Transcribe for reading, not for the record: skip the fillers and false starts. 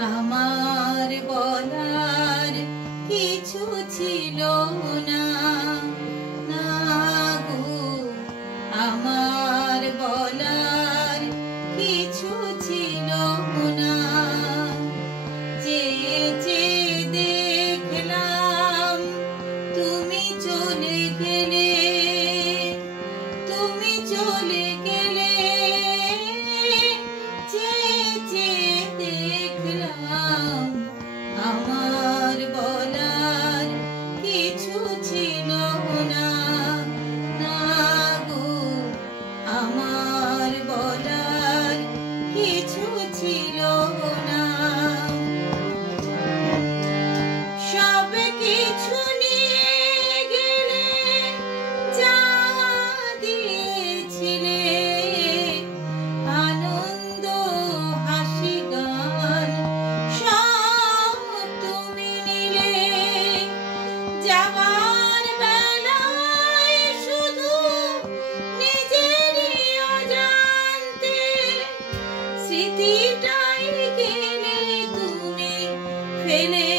আমার বলার কিছু ছিল না, না গো, আমার বলার কিছু ছিল না। চেয়ে চেয়ে দেখলাম তুমি চলে গেলে, তুমি চলে গেলে। চেয়ে চেয়ে দেখলাম আমার বলার কিছু ছিল না, না গো, আমার বলার কিছু ছিল না। সব কিছু নিয়ে গেলে, যা দিয়েছিলে আনন্দ হাসি গান, সব তুমি নিলে। যাবার বেলায় শুধু নিজেরই অজান্তে স্মৃতিটাই গেলে তুমি ফেলে।